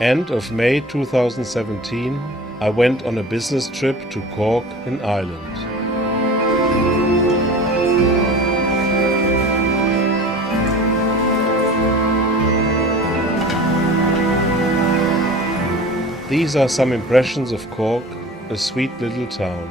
End of May 2017, I went on a business trip to Cork in Ireland. These are some impressions of Cork, a sweet little town.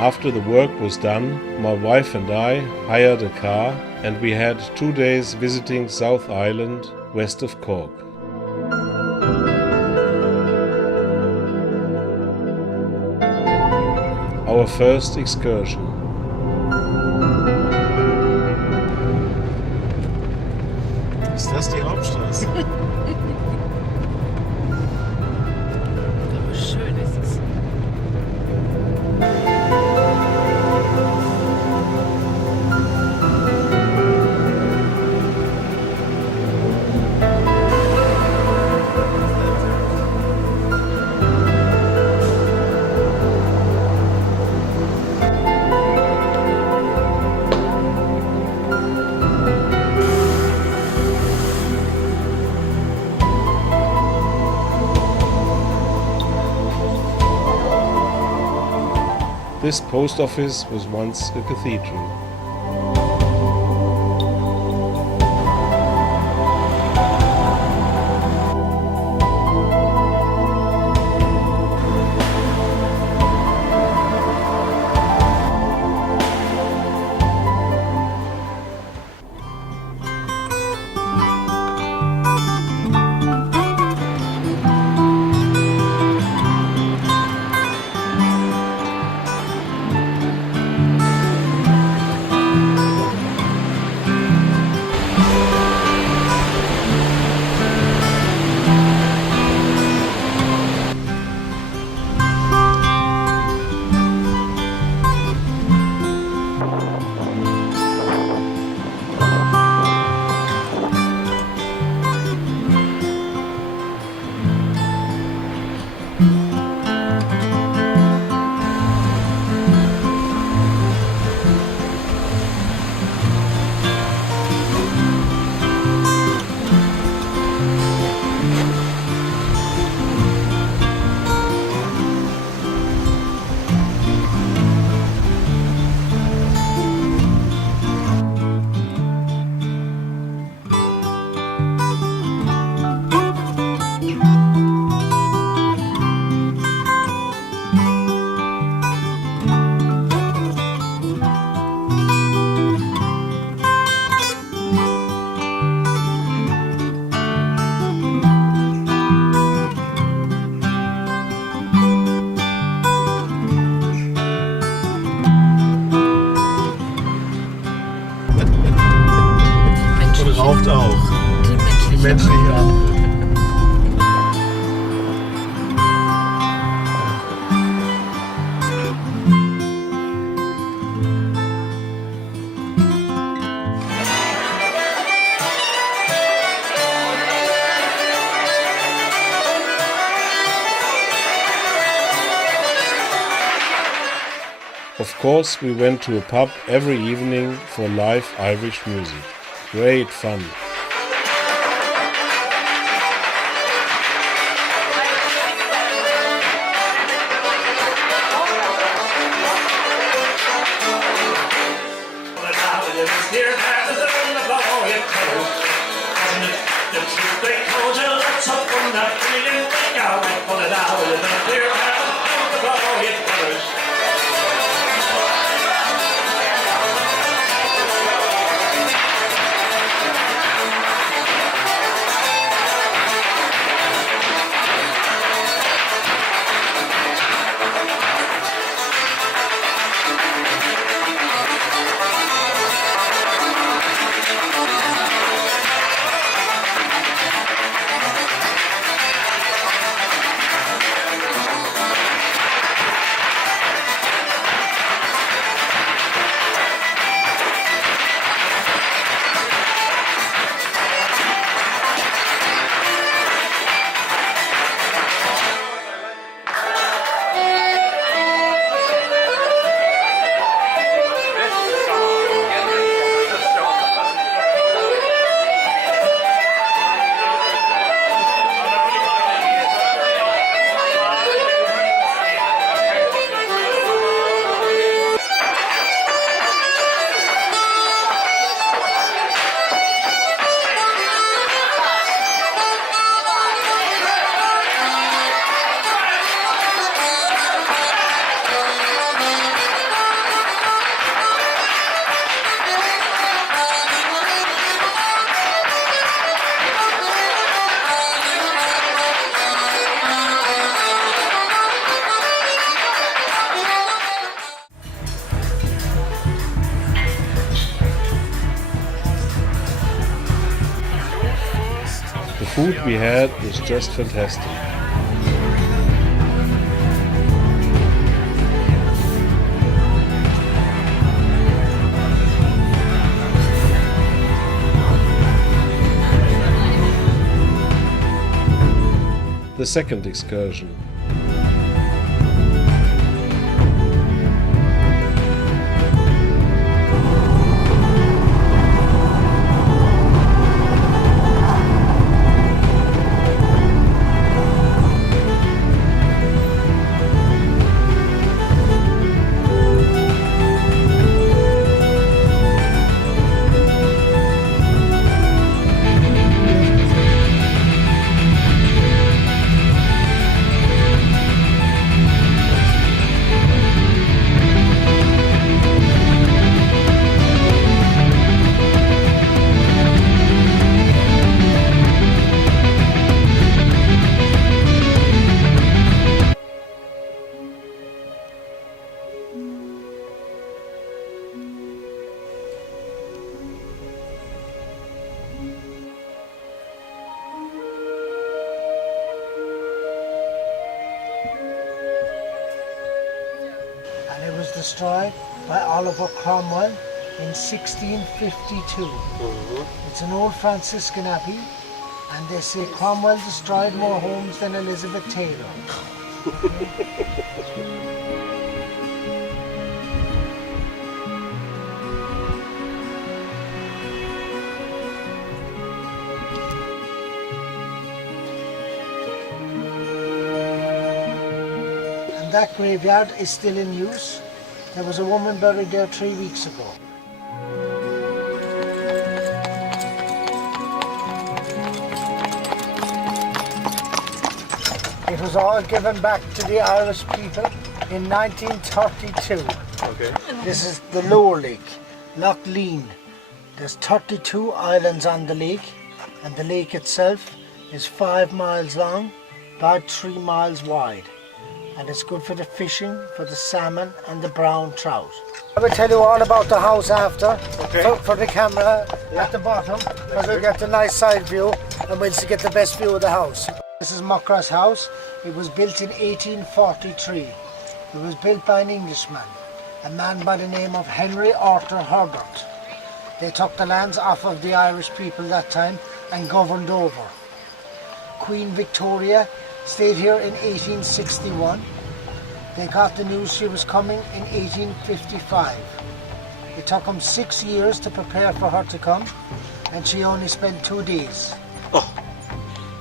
After the work was done, my wife and I hired a car and we had 2 days visiting South Island, west of Cork. Our first excursion. Ist das die Hauptstraße? Aber schön ist es. This post office was once a cathedral. Raucht auch. Die menschliche Hand. Of course, we went to a pub every evening for live Irish music. Great fun. Dear Captain, the blow you told. Wasn't it the truth they told you? Let's hope from that feeling thing I might pull it out. Dear Captain, the blow you told. The food we had was just fantastic. The second excursion. And it was destroyed by Oliver Cromwell in 1652. It's an old Franciscan abbey, and they say Cromwell destroyed more homes than Elizabeth Taylor. That graveyard is still in use. There was a woman buried there 3 weeks ago. It was all given back to the Irish people in 1932. Okay. This is the lower lake, Loch Lean. There's 32 islands on the lake, and the lake itself is 5 miles long, about 3 miles wide. And it's good for the fishing, for the salmon and the brown trout. I will tell you all about the house after, for the camera at the bottom, because we'll get a nice side view and we'll get the best view of the house. This is Muckross House. It was built in 1843. It was built by an Englishman, a man by the name of Henry Arthur Herbert. They took the lands off of the Irish people that time and governed over. Queen Victoria stayed here in 1861. They got the news she was coming in 1855. It took them 6 years to prepare for her to come, and she only spent 2 days.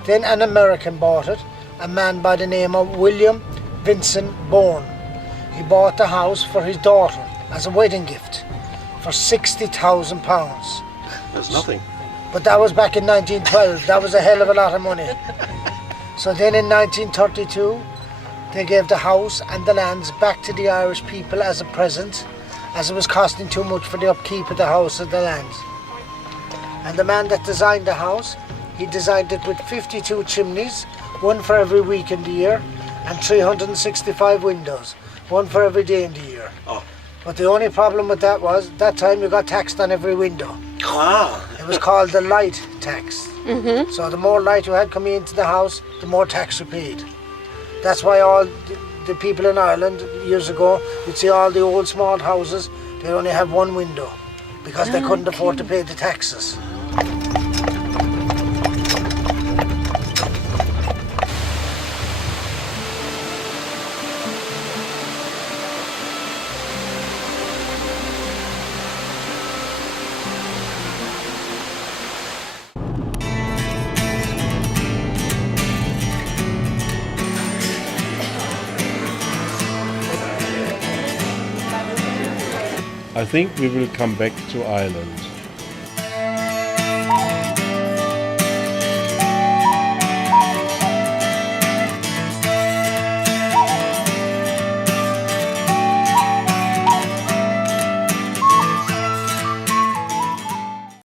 Then an American bought it, a man by the name of William Vincent Bourne. He bought the house for his daughter as a wedding gift for £60,000. That's nothing. But that was back in 1912. That was a hell of a lot of money. So then in 1932, they gave the house and the lands back to the Irish people as a present, as it was costing too much for the upkeep of the house and the lands. And the man that designed the house, he designed it with 52 chimneys, one for every week in the year, and 365 windows, one for every day in the year. Oh. But the only problem with that was, that time you got taxed on every window. Ah. It was called the light tax. So the more light you had coming into the house, the more tax you paid. That's why all the people in Ireland years ago, you'd see all the old small houses, they only have one window because they couldn't afford to pay the taxes. I think we will come back to Ireland.